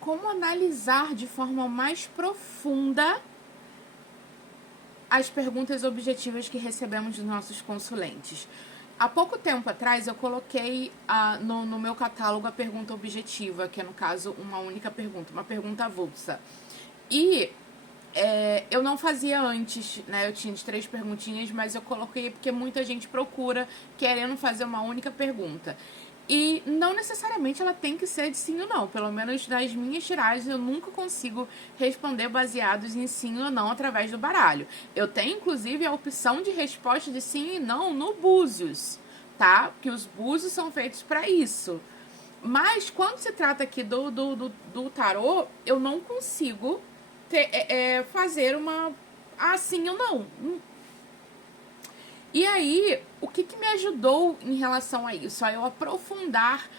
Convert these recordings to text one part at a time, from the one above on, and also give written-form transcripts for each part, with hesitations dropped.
como analisar de forma mais profunda as perguntas objetivas que recebemos dos nossos consulentes. Há pouco tempo atrás eu coloquei no meu catálogo a pergunta objetiva, que é no caso uma única pergunta, uma pergunta avulsa. E eu não fazia antes, né? Eu tinha de 3 perguntinhas, mas eu coloquei porque muita gente procura querendo fazer uma única pergunta. E não necessariamente ela tem que ser de sim ou não. Pelo menos nas minhas tiragens eu nunca consigo responder baseados em sim ou não através do baralho. Eu tenho inclusive a opção de resposta de sim e não no Búzios, tá? Porque os Búzios são feitos para isso. Mas quando se trata aqui do tarô, eu não consigo fazer uma sim ou não. E aí, o que me ajudou em relação a isso? A eu aprofundar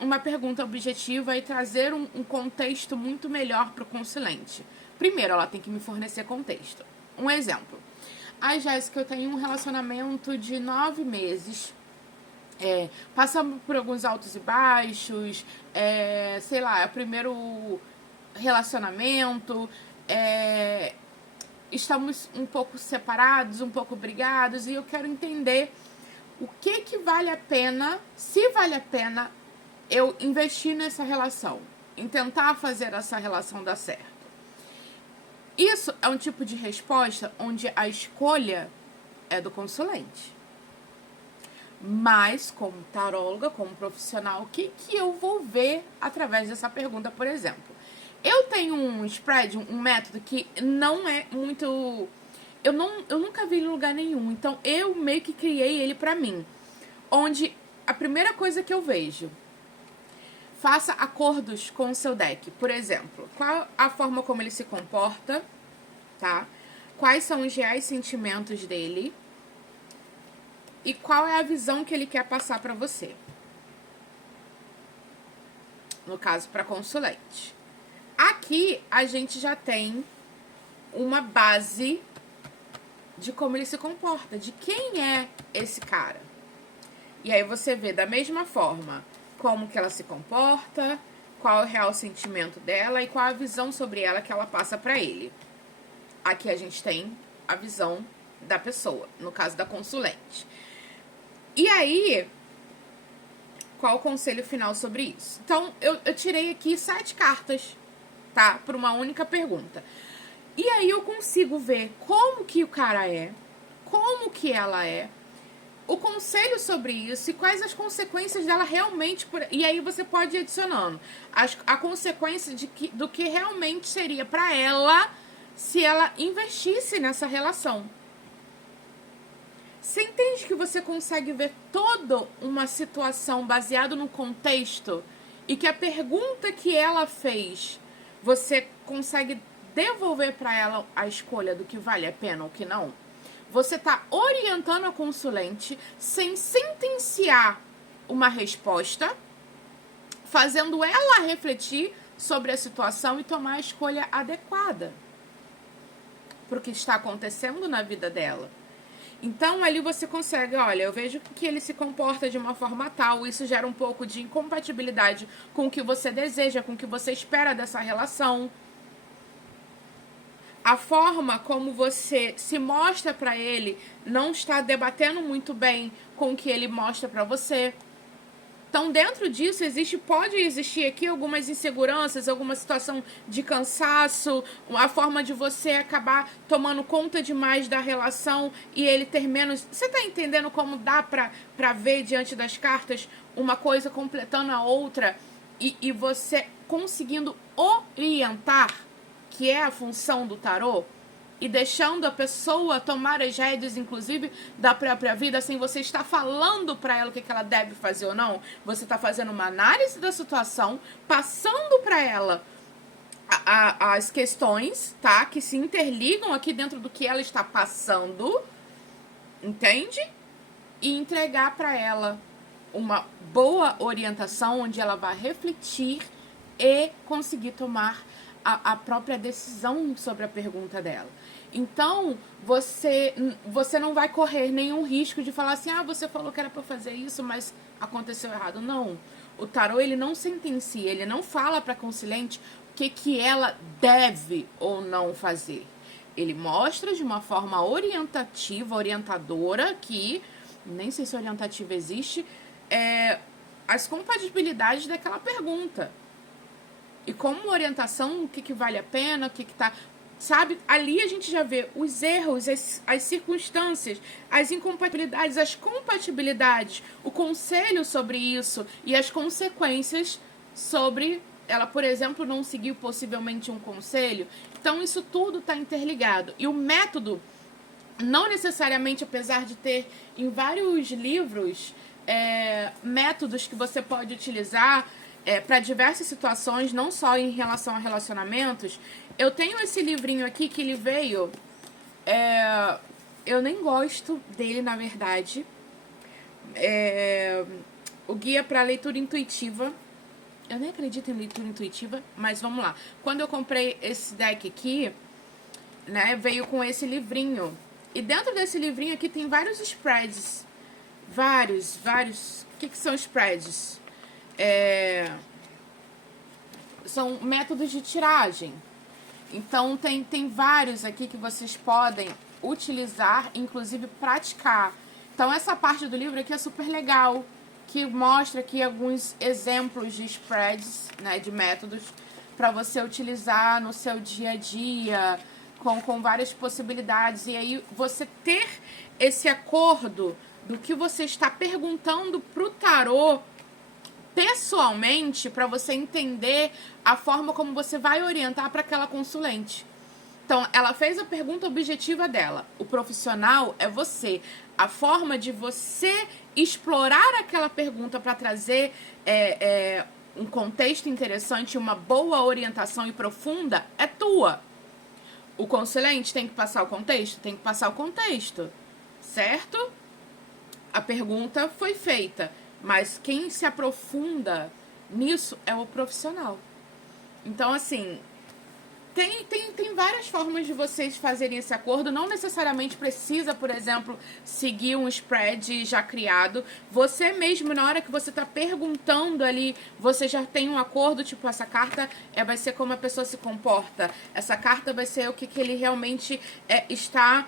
uma pergunta objetiva e trazer um contexto muito melhor para o consulente. Primeiro, ela tem que me fornecer contexto. Um exemplo. Jéssica, eu tenho um relacionamento de 9 meses. Passamos por alguns altos e baixos. Sei lá, é o primeiro relacionamento. Estamos um pouco separados, um pouco brigados, e eu quero entender o que vale a pena, se vale a pena eu investir nessa relação, em tentar fazer essa relação dar certo. Isso é um tipo de resposta onde a escolha é do consulente. Mas, como taróloga, como profissional, o que eu vou ver através dessa pergunta, por exemplo? Eu tenho um spread, um método que não é muito... Eu nunca vi em lugar nenhum. Então, eu meio que criei ele pra mim. Onde a primeira coisa que eu vejo... Faça acordos com o seu deck. Por exemplo, qual a forma como ele se comporta, tá? Quais são os reais sentimentos dele? E qual é a visão que ele quer passar pra você? No caso, pra consulente. Aqui a gente já tem uma base de como ele se comporta, de quem é esse cara. E aí você vê da mesma forma como que ela se comporta, qual é o real sentimento dela e qual a visão sobre ela que ela passa pra ele. Aqui a gente tem a visão da pessoa, no caso da consulente. E aí, qual o conselho final sobre isso? Então, eu tirei aqui 7 cartas, tá? Por uma única pergunta. E aí eu consigo ver como que o cara é, como que ela é, o conselho sobre isso e quais as consequências dela realmente. E aí você pode ir adicionando a consequência do que realmente seria pra ela se ela investisse nessa relação. Você entende que você consegue ver toda uma situação baseada no contexto e que a pergunta que ela fez, você consegue devolver para ela a escolha do que vale a pena ou que não? Você está orientando a consulente sem sentenciar uma resposta, fazendo ela refletir sobre a situação e tomar a escolha adequada para o que está acontecendo na vida dela. Então, ali você consegue, olha, eu vejo que ele se comporta de uma forma tal, isso gera um pouco de incompatibilidade com o que você deseja, com o que você espera dessa relação. A forma como você se mostra para ele não está debatendo muito bem com o que ele mostra para você. Então, dentro disso, pode existir aqui algumas inseguranças, alguma situação de cansaço, a forma de você acabar tomando conta demais da relação e ele ter menos... Você tá entendendo como dá pra ver diante das cartas uma coisa completando a outra e você conseguindo orientar, que é a função do tarô? E deixando a pessoa tomar as rédeas, inclusive, da própria vida, sem você estar falando para ela o que ela deve fazer ou não. Você está fazendo uma análise da situação, passando para ela as questões, tá? Que se interligam aqui dentro do que ela está passando, entende? E entregar para ela uma boa orientação, onde ela vai refletir e conseguir tomar a própria decisão sobre a pergunta dela. Então, você não vai correr nenhum risco de falar assim, você falou que era para fazer isso, mas aconteceu errado. Não. O tarô, ele não sentencia, ele não fala para a consulente o que ela deve ou não fazer. Ele mostra de uma forma orientativa, orientadora, que nem sei se orientativa existe, as compatibilidades daquela pergunta. E como orientação, o que vale a pena, o que tá... Sabe, ali a gente já vê os erros, as circunstâncias, as incompatibilidades, as compatibilidades, o conselho sobre isso e as consequências sobre ela, por exemplo, não seguir possivelmente um conselho. Então, isso tudo está interligado. E o método, não necessariamente, apesar de ter em vários livros métodos que você pode utilizar para diversas situações, não só em relação a relacionamentos. Eu tenho esse livrinho aqui que ele veio. Eu nem gosto dele, na verdade. O Guia para Leitura Intuitiva. Eu nem acredito em leitura intuitiva, mas vamos lá. Quando eu comprei esse deck aqui, né, veio com esse livrinho. E dentro desse livrinho aqui tem vários spreads. Vários. O que são spreads? São métodos de tiragem. Então, tem vários aqui que vocês podem utilizar, inclusive praticar. Então, essa parte do livro aqui é super legal, que mostra aqui alguns exemplos de spreads, né, de métodos, para você utilizar no seu dia a dia, com várias possibilidades. E aí, você ter esse acordo do que você está perguntando pro tarô, pessoalmente, para você entender a forma como você vai orientar para aquela consulente. Então, ela fez a pergunta objetiva dela. O profissional é você. A forma de você explorar aquela pergunta para trazer um contexto interessante, uma boa orientação e profunda, é tua. O consulente tem que passar o contexto? Tem que passar o contexto, certo? A pergunta foi feita, mas quem se aprofunda nisso é o profissional. Então, assim, tem várias formas de vocês fazerem esse acordo. Não necessariamente precisa, por exemplo, seguir um spread já criado. Você mesmo, na hora que você está perguntando ali, você já tem um acordo, tipo, essa carta vai ser como a pessoa se comporta. Essa carta vai ser o que ele realmente está...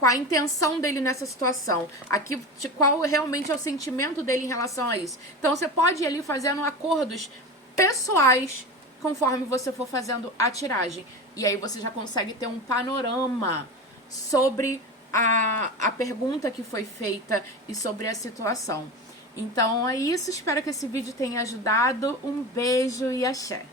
com a intenção dele nessa situação. Aqui, qual realmente é o sentimento dele em relação a isso. Então, você pode ir ali fazendo acordos pessoais conforme você for fazendo a tiragem. E aí você já consegue ter um panorama sobre a pergunta que foi feita e sobre a situação. Então é isso, espero que esse vídeo tenha ajudado. Um beijo e axé!